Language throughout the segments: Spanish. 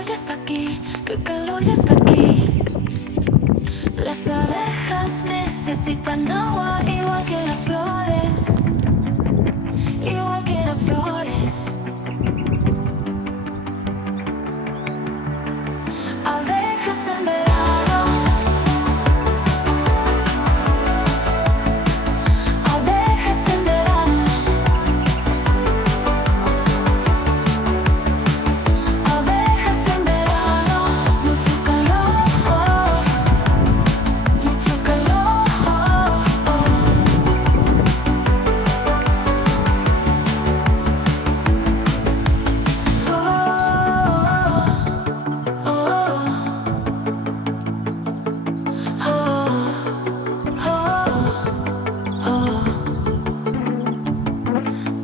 calor ya está aquí, el calor ya está aquí. Las abejas necesitan agua igual que las flores, igual que las flores. Abejas en verano, abejas en verano, abejas en verano, mucho calor, mucho calor.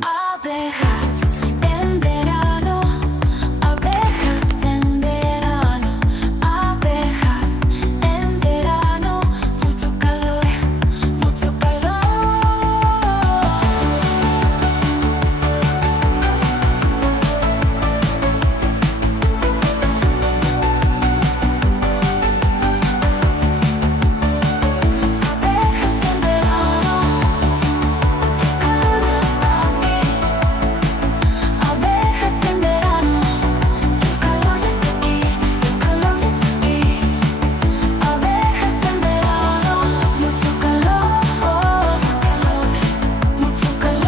Abejas en verano, abejas en verano, abejas en verano, mucho calor, mucho calor. Abejas en verano, el calor ya está aquí. Abejas en verano, el calor ya está aquí, el calor ya está aquí. Abejas en verano, mucho calor, mucho calor, mucho calor.